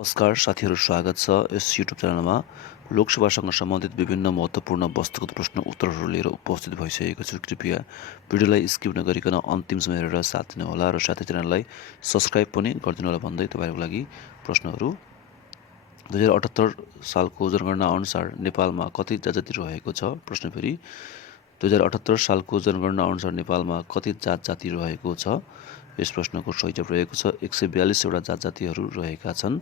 नमस्कार साथीहरू, स्वागत छ यस युट्युब च्यानलमा। लोकसभासँग सम्बन्धित विभिन्न महत्त्वपूर्ण वस्तुगत प्रश्न उत्तरहरू लिएर उपस्थित भइसकेको छु। कृपया भिडियोलाई स्किप नगरिकन अन्तिमसम्म हेरेर साथ दिनुहोला र साथै च्यानललाई सब्सक्राइब पनि गरिदिनु होला भन्दै तपाईँहरूको लागि प्रश्नहरू। 2078 सालको जनगणना अनुसार नेपालमा कति जाति रहेको छ? प्रश्न फेरि 2078 सालको जनगणना अनुसार नेपालमा कति जाति रहेको छ? यस प्रश्नको सही जवाफ रहेको छ 142 वटा जातिहरू रहेका छन्।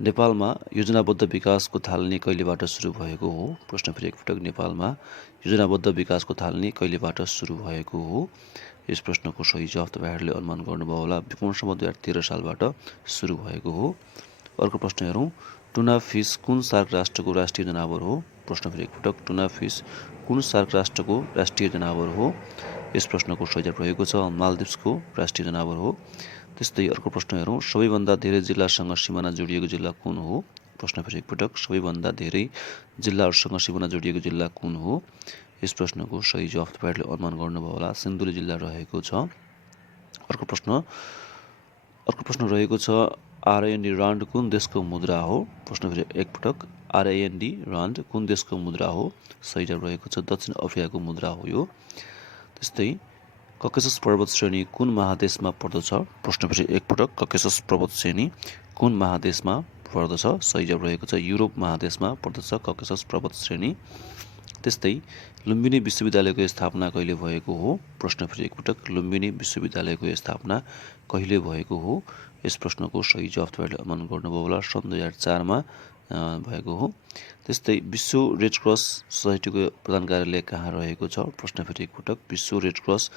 नेपालमा योजनाबद्ध विकासको थालनी कहिलेबाट सुरु भएको हो? प्रश्न फेरि एकपटक, नेपालमा योजनाबद्ध विकासको थालनी कहिलेबाट सुरु भएको हो? यस प्रश्नको सही जवाफ तपाईँहरूले अनुमान गर्नुभयो होला, विक्रम सम्वत 2013 सालबाट सुरु भएको हो। अर्को प्रश्न हेरौँ, टुना फिस कुन सार्क राष्ट्रको राष्ट्रिय जनावर हो? प्रश्न फेरि एकपटक, टुना फिस कुन सार्क राष्ट्रको राष्ट्रिय जनावर हो? यस प्रश्नको सही जवाफ रहेको छ मालदिप्सको राष्ट्रिय जनावर हो। त्यस्तै अर्को प्रश्न हेरौँ, सबैभन्दा धेरै जिल्लासँग सिमाना जोडिएको जिल्ला कुन हो? प्रश्न फेरि एकपटक, सबैभन्दा धेरै जिल्लाहरूसँग सिमाना जोडिएको जिल्ला कुन हो? यस प्रश्नको सही जवाफ तपाईँहरूले अनुमान गर्नुभयो होला, सिन्धुली जिल्ला रहेको छ। अर्को प्रश्न रहेको छ, आरएनडी रान्ड कुन देशको मुद्रा हो? प्रश्न फेरि एकपटक, आरएनडी रान्ड कुन देशको मुद्रा हो? सही जवाफ रहेको छ दक्षिण अफ्रिकाको मुद्रा हो यो। त्यस्तै ककेसस पर्वत श्रेणी कुन महादेशमा पर्दछ? प्रश्न फेरि एकपटक, ककेसस पर्वत श्रेणी कुन महादेशमा पर्दछ? सही जवाफ रहेको छ युरोप महादेशमा पर्दछ ककेसस पर्वत श्रेणी। त्यस्तै लुम्बिनी विश्वविद्यालयको स्थापना कहिले भएको हो? प्रश्न फेरि एकपटक, लुम्बिनी विश्वविद्यालयको स्थापना कहिले भएको हो? यस प्रश्नको सही जवाफ तपाईँहरूले अनुमान गर्नुभयो होला, सन् 2004 मा भएको हो। त्यस्तै विश्व रेड क्रस सोसाइटीको प्रधान कार्यालय कहाँ रहेको छ? प्रश्न फेरि एकपटक, विश्व रेड क्रस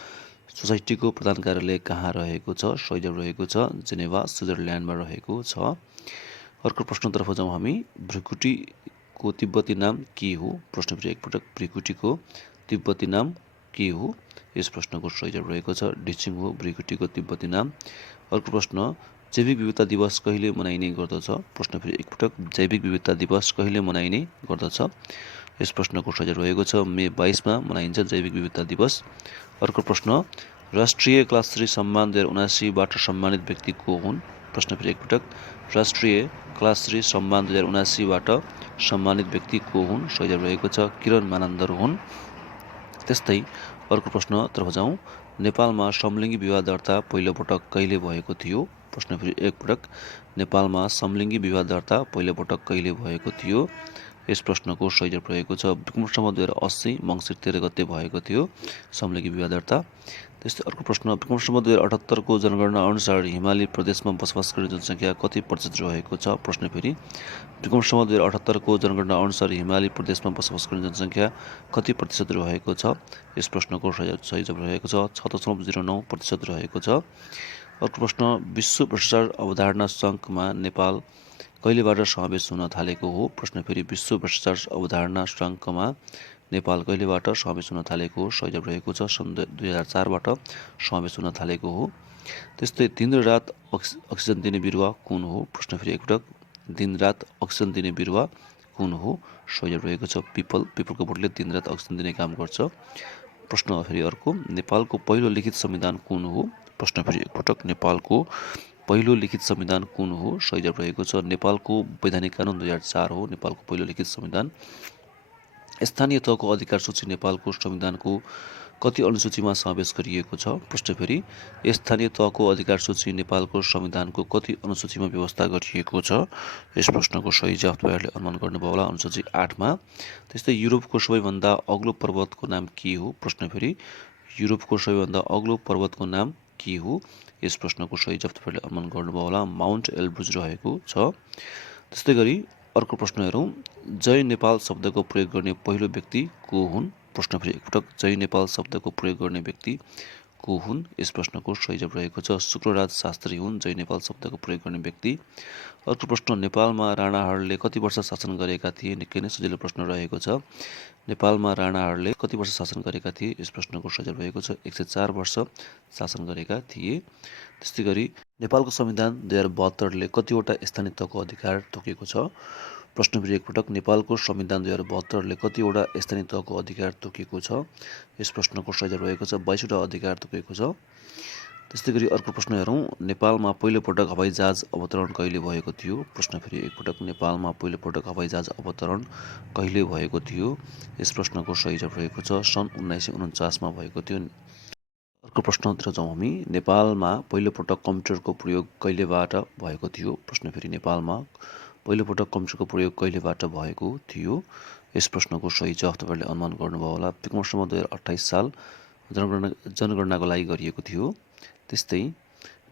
सोसाइटीको प्रधान कार्यालय कहाँ रहेको छ? सही जवाफ रहेको छ जेनेभा स्विजरल्यान्डमा रहेको छ। अर्को प्रश्नतर्फ जाउँ हामी, भ्रिकुटीको तिब्बती नाम के हो? प्रश्न फेरि एकपटक, भ्रिकुटीको तिब्बती नाम के हो? यस प्रश्नको सही जवाफ रहेको छ ढिचिङ हो भ्रिकुटीको तिब्बती नाम। अर्को प्रश्न, जैविक विविधता दिवस कहिले मनाइने गर्दछ? प्रश्न फेरि एकपटक, जैविक विविधता दिवस कहिले मनाइने गर्दछ? यस प्रश्नको सही जवाफ रहेको छ मे 22 मा मनाइन्छ जैविक विविधता दिवस। अर्को प्रश्न, राष्ट्रिय क्लासश्री सम्मान 2079 बाट सम्मानित व्यक्ति को हुन्? प्रश्न फेरि एकपटक, राष्ट्रिय क्लासश्री सम्मान 2079 बाट सम्मानित व्यक्ति को हुन्? सही जवाफ रहेको छ किरण मानन्दर हुन्। त्यस्तै अर्को प्रश्नतर्फ जाउँ, नेपालमा समलिङ्गी विवाह दर्ता पहिलोपटक कहिले भएको थियो? प्रश्न फेरि एकपटक, नेपालमा समलिङ्गी विवाह दर्ता पहिलोपटक कहिले भएको थियो? यस प्रश्नको सही जवाफ रहेको छ विक्रम सम्वत 2080 मङ्सिर 13 गते भएको थियो समलिङ्गी विवाह दर्ता। त्यस्तै अर्को प्रश्न, विक्रम सम्वत 2078 को जनगणना अनुसार हिमाली प्रदेशमा बसोबास गर्ने जनसङ्ख्या कति प्रतिशत रहेको छ? प्रश्न फेरि, विक्रम सम्वत 2078 को जनगणना अनुसार हिमाली प्रदेशमा बसोबास गर्ने जनसङ्ख्या कति प्रतिशत रहेको छ? यस प्रश्नको सही जवाफ रहेको छ 6.09% रहेको छ। अर्को प्रश्न, विश्व भ्रष्टाचार अवधारणा सङ्घमा नेपाल कहिलेबाट समावेश हुन थालेको हो? प्रश्न फेरि, विश्व भ्रष्टाचार अवधारणा सङ्घमा नेपाल कहिलेबाट समावेश हुन थालेको हो? सही जवाफ रहेको छ सन् 2004 बाट समावेश हुन थालेको हो। त्यस्तै दिन र रात अक्सिजन दिने बिरुवा कुन हो? प्रश्न फेरि एकपटक, दिन रात अक्सिजन दिने बिरुवा कुन हो? सही जवाफ रहेको छ पिपल, पिपलको बोटले दिन रात अक्सिजन दिने काम गर्छ। प्रश्न फेरि अर्को, नेपालको पहिलो लिखित संविधान कुन हो? प्रश्न फेरि एकपटक, नेपालको पहिलो लिखित संविधान कुन हो? सही जवाफ रहेको छ नेपालको वैधानिक कानुन 2004 हो नेपालको पहिलो लिखित संविधान। स्थानीय तहको अधिकार सूची नेपालको संविधानको कति अनुसूचीमा समावेश गरिएको छ? प्रश्न फेरि, स्थानीय तहको अधिकार सूची नेपालको संविधानको कति अनुसूचीमा व्यवस्था गरिएको छ? यस प्रश्नको सही जवाफ तपाईँहरूले अनुमान गर्नुभयो होला, अनुसूची 8 मा। त्यस्तै युरोपको सबैभन्दा अग्लो पर्वतको नाम के हो? प्रश्न फेरि, युरोपको सबैभन्दा अग्लो पर्वतको नाम के हो? यस प्रश्नको सही जवाफ तपाईँहरूले अनुमान गर्नुभयो होला, माउन्ट एल्ब्रुज रहेको छ। त्यस्तै गरी अर्को प्रश्न हेरौँ, जय नेपाल शब्दको प्रयोग गर्ने पहिलो व्यक्ति को हुन्? प्रश्न फेरि एकपटक, जय नेपाल शब्दको प्रयोग गर्ने व्यक्ति को हुन्? यस प्रश्नको सही जवाफ रहेको छ शुक्रराज शास्त्री हुन् जय नेपाल शब्दको प्रयोग गर्ने व्यक्ति। अर्को प्रश्न, नेपालमा राणाहरूले कति वर्ष शासन गरेका थिए? निकै नै सजिलो प्रश्न रहेको छ। नेपालमा राणाहरूले कति वर्ष शासन गरेका थिए? यस प्रश्नको सही जवाफ रहेको छ 104 वर्ष शासन गरेका थिए। त्यस्तै गरी नेपालको संविधान 2072 ले कतिवटा स्थानीय तहको अधिकार तोकेको छ? प्रश्न फेरि एकपटक, नेपालको संविधान 2072 ले कतिवटा स्थानीय तहको अधिकार तोकेको छ? यस प्रश्नको सही जवाफ रहेको छ 22 वटा अधिकार तोकेको छ। त्यस्तै गरी अर्को प्रश्न हेरौँ, नेपालमा पहिलोपटक हवाईजहाज अवतरण कहिले भएको थियो? प्रश्न फेरि एकपटक, नेपालमा पहिलोपटक हवाईजहाज अवतरण कहिले भएको थियो? यस प्रश्नको सही जवाफ रहेको छ सन् 1949 भएको थियो। अर्को प्रश्नतिर जाउँ हामी, नेपालमा पहिलोपटक कम्प्युटरको प्रयोग कहिलेबाट भएको थियो? प्रश्न फेरि नेपालमा पहिलोपटक कम्प्युटरको प्रयोग कहिलेबाट भएको थियो? यस प्रश्नको सही जवाफ तपाईँहरूले अनुमान गर्नुभयो होला। विक्रमसम्म 2028 साल जनगणनाको लागि गरिएको थियो। त्यस्तै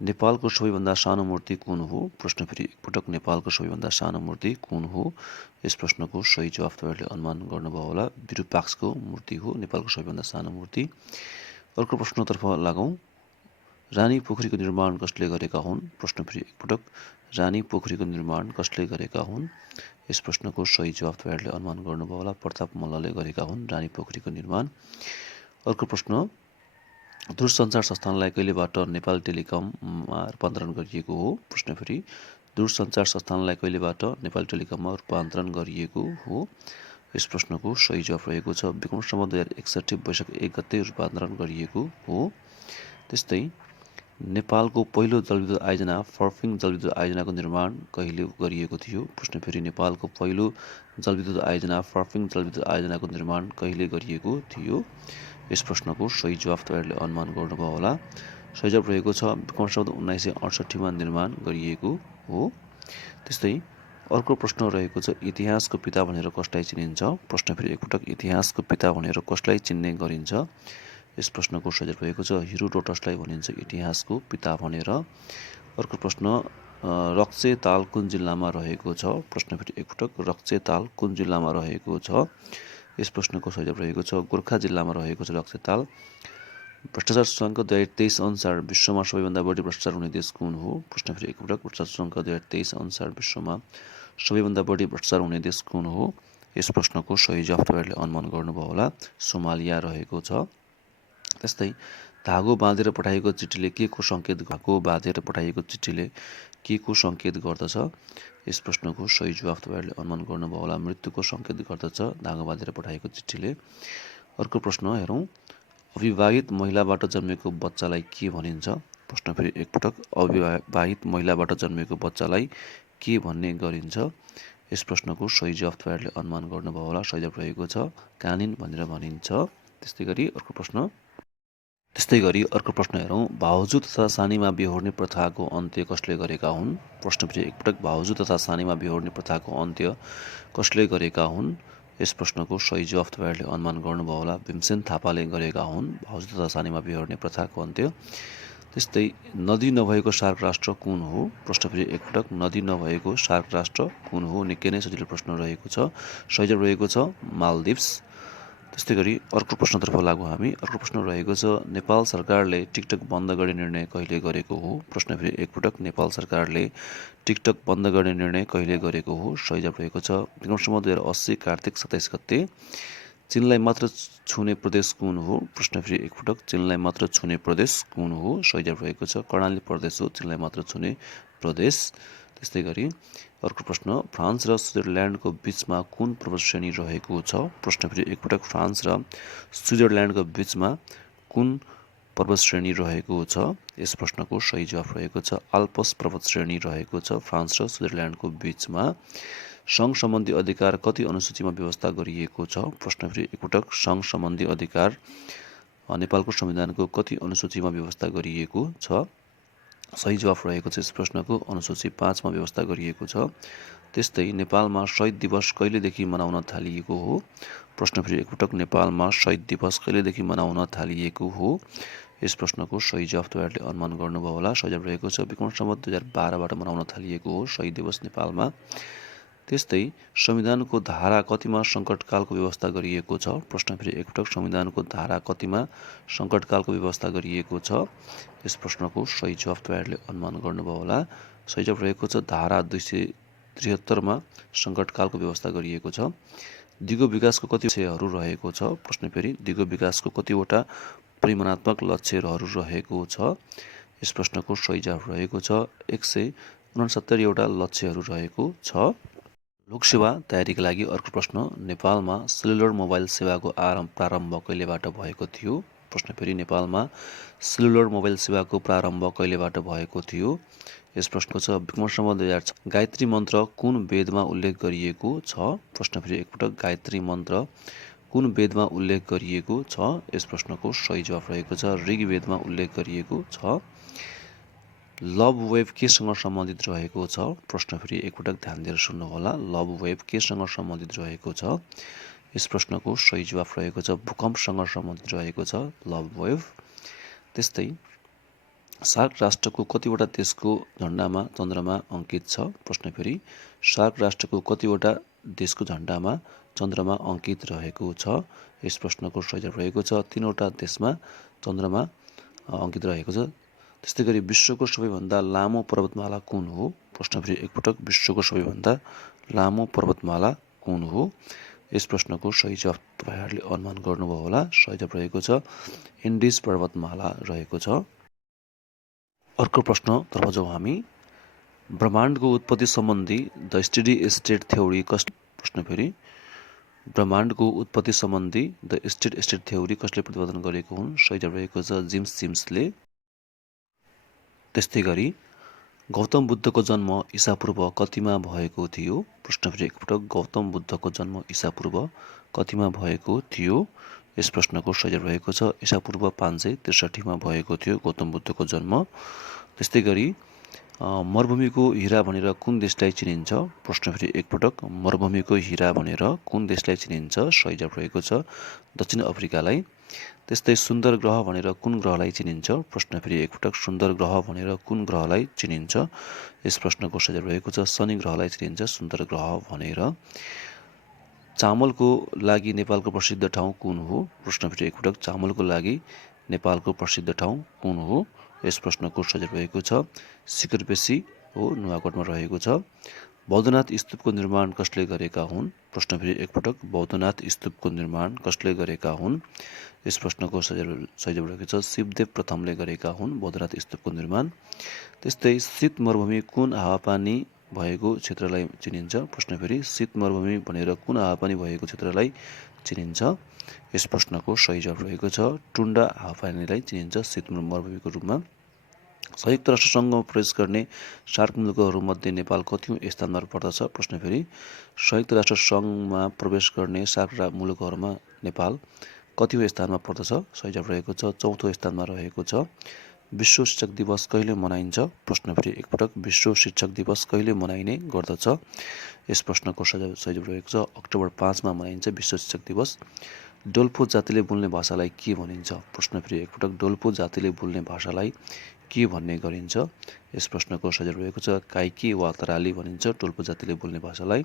नेपालको सबैभन्दा सानो मूर्ति कुन हो? प्रश्न फेरि एकपटक, नेपालको सबैभन्दा सानो मूर्ति कुन हो? यस प्रश्नको सही जवाफ तपाईँहरूले अनुमान गर्नुभयो होला। विरूपाक्षको मूर्ति हो नेपालको सबैभन्दा सानो मूर्ति। अर्को प्रश्नतर्फ लागौँ, रानी पोखरीको निर्माण कसले गरेका हुन्? प्रश्न फेरि एकपटक, रानी पोखरीको निर्माण कसले गरेका हुन्? यस प्रश्नको सही जवाफ तपाईँहरूले अनुमान गर्नुभयो होला। प्रताप मल्लले गरेका हुन् रानी पोखरीको निर्माण। अर्को प्रश्न, दूरसञ्चार संस्थानलाई कहिलेबाट नेपाल टेलिकममा रूपान्तरण गरिएको हो? प्रश्न फेरि, दूरसञ्चार संस्थानलाई कहिलेबाट नेपाल टेलिकममा रूपान्तरण गरिएको हो? यस प्रश्नको सही जवाफ रहेको छ विक्रमसम्म 2061 वैशाख 1 गते रूपान्तरण गरिएको हो। त्यस्तै नेपालको पहिलो जलविद्युत आयोजना फर्पिङ जलविद्युत आयोजनाको निर्माण कहिले गरिएको थियो? प्रश्न फेरि, नेपालको पहिलो जलविद्युत आयोजना फर्पिङ जलविद्युत आयोजनाको निर्माण कहिले गरिएको थियो? यस प्रश्नको सही जवाफ तपाईँहरूले अनुमान गर्नुभयो होला। सही जवाफ रहेको छ विक्रमसम्वत 1968 मा निर्माण गरिएको हो। त्यस्तै अर्को प्रश्न रहेको छ, इतिहासको पिता भनेर कसलाई चिनिन्छ? प्रश्न फेरि एकपटक, इतिहासको पिता भनेर कसलाई चिन्ने गरिन्छ? यस प्रश्नको सही जवाफ रहेको छ हेरोडोटसलाई भनिन्छ इतिहासको पिता भनेर। अर्को प्रश्न, रक्सेताल कुन जिल्लामा रहेको छ? प्रश्न फेरि एकपटक, रक्सेताल कुन जिल्लामा रहेको छ? यस प्रश्नको सही जवाफ रहेको छ गोर्खा जिल्लामा रहेको छ रक्सेताल। भ्रष्टाचार सूचकाङ्क 2023 अनुसार विश्वमा सबैभन्दा बढी भ्रष्टाचार हुने देश कुन हो? प्रश्न फेरि एकपटक, भ्रष्टाचार सूचकाङ्क 2023 अनुसार विश्वमा सबैभन्दा बढी भ्रष्टाचार हुने देश कुन हो? यस प्रश्नको सही जवाफ तपाईँहरूले अनुमान गर्नुभयो होला, सोमालिया रहेको छ। त्यस्तै धागो बाँधेर पठाइएको चिठीले के को सङ्केत गर्दछ? यस प्रश्नको सही जवाफ तपाईँहरूले अनुमान गर्नुभयो होला, मृत्युको सङ्केत गर्दछ धागो बाँधेर पठाइएको चिठीले। अर्को प्रश्न हेरौँ, अविवाहित महिलाबाट जन्मेको बच्चालाई के भनिन्छ? प्रश्न फेरि एकपटक, अविवाहित महिलाबाट जन्मेको बच्चालाई के भन्ने गरिन्छ? यस प्रश्नको सही जवाफ तपाईँहरूले अनुमान गर्नुभयो होला। सही जवाफ रहेको छ कानिन भनेर भनिन्छ। त्यस्तै गरी अर्को प्रश्न हेरौँ, भाउजू तथा सानीमा बिहोर्ने प्रथाको अन्त्य कसले गरेका हुन्? प्रश्न फेरि एकपटक, भाउजू तथा सानीमा बिहोर्ने प्रथाको अन्त्य कसले गरेका हुन्? यस प्रश्नको सही जवाफ तपाईँहरूले अनुमान गर्नुभयो होला, भीमसेन थापाले गरेका हुन् भाउजू तथा सानीमा बिहोर्ने प्रथाको अन्त्य। त्यस्तै नदी नभएको सार्क राष्ट्र कुन हो? प्रश्न फेरि एकपटक, नदी नभएको सार्क राष्ट्र कुन हो? निकै नै सजिलो प्रश्न रहेको छ। सही जवाफ रहेको छ मालदिभ्स। त्यस्तै गरी अर्को प्रश्नतर्फ लागौँ हामी। अर्को प्रश्न रहेको छ, नेपाल सरकारले टिकटक बन्द गर्ने निर्णय कहिले गरेको हो? प्रश्न फेरि एकपटक, नेपाल सरकारले टिकटक बन्द गर्ने निर्णय कहिले गरेको हो? सही जवाफ रहेको छ विक्रमसम्वत 2080 कार्तिक 27 गते। चीनलाई मात्र छुने प्रदेश कुन हो? प्रश्न फेरि एकपटक, चीनलाई मात्र छुने प्रदेश कुन हो? सही जवाफ रहेको छ कर्णाली प्रदेश हो चीनलाई मात्र छुने प्रदेश। त्यस्तै गरी अर्को प्रश्न, फ्रान्स र स्विजरल्यान्डको बिचमा कुन पर्वत श्रेणी रहेको छ? प्रश्न फेरि एकपटक, फ्रान्स र स्विजरल्यान्डको बिचमा कुन पर्वत श्रेणी रहेको छ? यस प्रश्नको सही जवाफ रहेको छ आल्पस पर्वत श्रेणी रहेको छ फ्रान्स र स्विजरल्यान्डको बिचमा। सङ्घ सम्बन्धी अधिकार कति अनुसूचीमा व्यवस्था गरिएको छ? प्रश्न फेरि एकपटक, सङ्घ सम्बन्धी अधिकार नेपालको संविधानको कति अनुसूचीमा व्यवस्था गरिएको छ? सही जवाफ रहेको छ यस प्रश्नको अनुसूची 5 मा व्यवस्था गरिएको छ। त्यस्तै नेपालमा शहीद दिवस कहिलेदेखि मनाउन थालिएको हो? प्रश्न फेरि एकपटक, नेपालमा शहीद दिवस कहिलेदेखि मनाउन थालिएको हो? यस प्रश्नको सही जवाफ तपाईँहरूले अनुमान गर्नुभयो होला। सही जवाफ रहेको छ विक्रम सम्वत 2012बाट मनाउन थालिएको हो शहीद दिवस नेपालमा। त्यस्तै संविधानको धारा कतिमा सङ्कटकालको व्यवस्था गरिएको छ? प्रश्न फेरि एकपटक, संविधानको धारा कतिमा सङ्कटकालको व्यवस्था गरिएको छ? यस प्रश्नको सही जवाफ तपाईँहरूले अनुमान गर्नुभयो होला। सही जवाफ रहेको छ धारा 273 मा सङ्कटकालको व्यवस्था गरिएको छ। दिगो विकासको कति लक्ष्यहरू रहेको छ? प्रश्न फेरि, दिगो विकासको कतिवटा परिमाणात्मक लक्ष्यहरू रहेको छ? यस प्रश्नको सही जवाफ रहेको छ 169 वटा लक्ष्यहरू रहेको छ। लोकसेवा तयारीका लागि अर्को प्रश्न, नेपालमा सेलुलर मोबाइल सेवाको प्रारम्भ कहिलेबाट भएको थियो? प्रश्न फेरि नेपालमा सेलुलर मोबाइल सेवाको प्रारम्भ कहिलेबाट भएको थियो? यस प्रश्नको छ विक्रमसम्म 2006। गायत्री मन्त्र कुन वेदमा उल्लेख गरिएको छ? प्रश्न फेरि एकपटक गायत्री मन्त्र कुन वेदमा उल्लेख गरिएको छ? यस प्रश्नको सही जवाफ रहेको छ ऋग्वेदमा उल्लेख गरिएको छ। लभ वेभ केसँग सम्बन्धित रहेको छ? प्रश्न फेरि एकपटक ध्यान दिएर सुन्नुहोला। लभ वेभ केसँग सम्बन्धित रहेको छ? यस प्रश्नको सही जवाफ रहेको छ भूकम्पसँग सम्बन्धित रहेको छ लभ वेभ। त्यस्तै सार्क राष्ट्रको कतिवटा देशको झण्डामा चन्द्रमा अङ्कित छ? प्रश्न फेरि सार्क राष्ट्रको कतिवटा देशको झण्डामा चन्द्रमा अङ्कित रहेको छ? यस प्रश्नको सही जवाफ रहेको छ 3वटा देशमा चन्द्रमा अङ्कित रहेको छ। त्यस्तै गरी विश्वको सबैभन्दा लामो पर्वतमाला कुन हो? प्रश्न फेरि एकपटक विश्वको सबैभन्दा लामो पर्वतमाला कुन हो? यस प्रश्नको सही जवाफ तपाईँहरूले अनुमान गर्नुभयो होला। सही जवाफ रहेको छ इन्डिज पर्वतमाला रहेको छ। अर्को प्रश्नतर्फ जाउँ हामी। ब्रह्माण्डको उत्पत्ति सम्बन्धी द स्टेडी स्टेट थ्योरी कसले? प्रश्न फेरि ब्रह्माण्डको उत्पत्ति सम्बन्धी द स्टेडी स्टेट थ्योरी कसले प्रतिपादन गरेको हुन्? सही जवाफ रहेको छ जेम्सले। त्यस्तै गरी गौतम बुद्धको जन्म ईसापूर्व कतिमा भएको थियो? प्रश्न फेरि एकपटक गौतम बुद्धको जन्म ईसापूर्व कतिमा भएको थियो? यस प्रश्नको सही जवाफ रहेको छ ईसापूर्व 563 मा भएको थियो गौतम बुद्धको जन्म। त्यस्तै गरी मरुभूमिको हिरा भनेर कुन देशलाई चिनिन्छ? प्रश्न फेरि एकपटक मरुभूमिको हिरा भनेर कुन देशलाई चिनिन्छ? सही जवाफ रहेको छ दक्षिण अफ्रिकालाई। त्यस्तै सुन्दर ग्रह भनेर कुन ग्रहलाई चिनिन्छ? प्रश्न फेरि एकपटक सुन्दर ग्रह भनेर कुन ग्रहलाई चिनिन्छ? यस प्रश्नको सही जवाफ रहेको छ शनि ग्रहलाई चिनिन्छ सुन्दर ग्रह भनेर। चामलको लागि नेपालको प्रसिद्ध ठाउँ कुन हो? प्रश्न फेरि एकपटक चामलको लागि नेपालको प्रसिद्ध ठाउँ कुन हो? यस प्रश्नको सही जवाफ रहेको छ सिकरबेसी हो नुवाकोटमा रहेको छ। बौद्धनाथ स्तूपको निर्माण कसले गरेका हुन्? प्रश्न फेरि एकपटक बौद्धनाथ स्तूपको निर्माण कसले गरेका हुन्? यस प्रश्नको सही जवाफ रहेको छ शिवदेव प्रथमले गरेका हुन् बौद्धनाथ स्तूपको निर्माण। त्यस्तै शीत मरुभूमि कुन हावापानी भएको क्षेत्रलाई चिनिन्छ? प्रश्न फेरि शीत मरुभूमि भनेर कुन हावापानी भएको क्षेत्रलाई चिनिन्छ? यस प्रश्नको सही जवाफ रहेको छ टुन्डा हावापानीलाई चिनिन्छ शीत मरुभूमिको रूपमा। संयुक्त राष्ट्रसङ्घमा प्रवेश गर्ने सार्क मुलुकहरूमध्ये नेपाल कतिौँ स्थानमा पर्दछ? प्रश्न फेरि संयुक्त राष्ट्र सङ्घमा प्रवेश गर्ने सार्क मुलुकहरूमा नेपाल कतिौँ स्थानमा पर्दछ? सही जवाफ रहेको छ 4थो स्थानमा रहेको छ। विश्व शिक्षक दिवस कहिले मनाइन्छ? प्रश्न फेरि एकपटक विश्व शिक्षक दिवस कहिले मनाइने गर्दछ? यस प्रश्नको सही जवाफ रहेको छ अक्टोबर 5 मा मनाइन्छ विश्व शिक्षक दिवस। डोल्पो जातिले बोल्ने भाषालाई के भनिन्छ? प्रश्न फेरि एकपटक डोल्पो जातिले बोल्ने भाषालाई के भन्ने गरिन्छ? यस प्रश्नको सही जवाफ रहेको छ काइकी वा तराली भनिन्छ डोल्पो जातिले बोल्ने भाषालाई।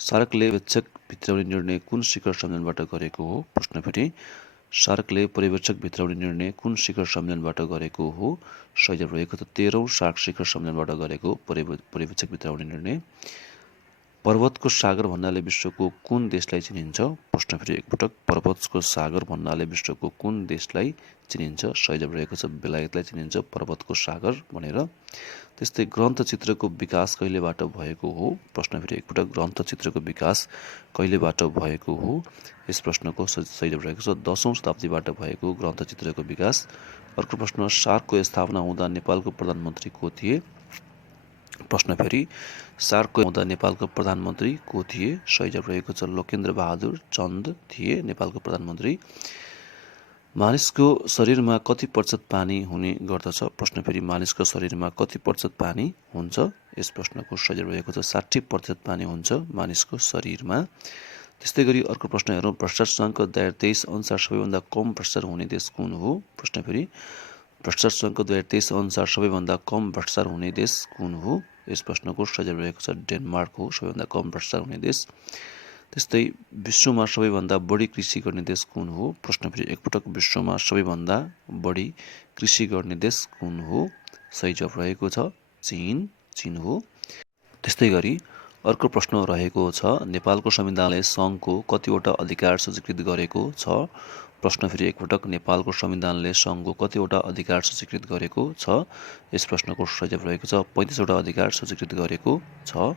सार्कले पर्यवेक्षक भित्राउने निर्णय कुन शिखर सम्मेलनबाट गरेको हो? प्रश्न फेरि सार्कले पर्यवेक्षक भित्राउने निर्णय कुन शिखर सम्मेलनबाट गरेको हो? सही जवाफ रहेको छ 13औं सार्क शिखर सम्मेलनबाट गरेको पर्यवेक्षक भित्राउने निर्णय। पर्वतको सागर भन्नाले विश्वको कुन देशलाई चिनिन्छ? प्रश्न फेरि एकपटक पर्वतको सागर भन्नाले विश्वको कुन देशलाई चिनिन्छ? सही जवाफ रहेको छ बेलायतलाई चिनिन्छ पर्वतको सागर भनेर। त्यस्तै ग्रन्थचित्रको विकास कहिलेबाट भएको हो? प्रश्न फेरि एकपटक ग्रन्थचित्रको विकास कहिलेबाट भएको हो? यस प्रश्नको सही जवाफ रहेको छ 10औं शताब्दीबाट भएको ग्रन्थचित्रको विकास। अर्को प्रश्न सार्कको स्थापना हुँदा नेपालको प्रधानमन्त्री को थिए? प्रश्न फेरि सार्कको हुँदा नेपालको प्रधानमन्त्री को थिए? सही जवाफ रहेको छ लोकेन्द्र बहादुर चन्द थिए नेपालको प्रधानमन्त्री। मानिसको शरीरमा कति प्रतिशत पानी हुने गर्दछ? प्रश्न फेरि मानिसको शरीरमा कति प्रतिशत पानी हुन्छ? यस प्रश्नको सही जवाफ रहेको छ 60% पानी हुन्छ मानिसको शरीरमा। त्यस्तै गरी अर्को प्रश्न हेरौँ भ्रष्टाचार सूचकाङ्क 2023 अनुसार सबैभन्दा कम भ्रष्टाचार हुने देश कुन हो? प्रश्न फेरि भ्रष्टाचार सूचकाङ्क 2023 अनुसार सबैभन्दा कम भ्रष्टाचार हुने देश कुन हो? यस प्रश्नको सही जवाफ रहेको छ डेनमार्क हो सबैभन्दा कम भ्रष्टाचार हुने देश। त्यस्तै विश्वमा सबैभन्दा बढी कृषि गर्ने देश कुन हो? प्रश्न फेरि एकपटक विश्वमा सबैभन्दा बढी कृषि गर्ने देश कुन हो? सही जवाफ रहेको छ चीन हो। त्यस्तै गरी अर्को प्रश्न रहेको छ नेपालको संविधानले सङ्घको कतिवटा अधिकार सूचीकृत गरेको छ? प्रश्न फेरि एकपटक नेपालको संविधानले सङ्घको कतिवटा अधिकार सूचीकृत गरेको छ? यस प्रश्नको सही जवाफ रहेको छ 35वटा अधिकार सूचीकृत गरेको छ।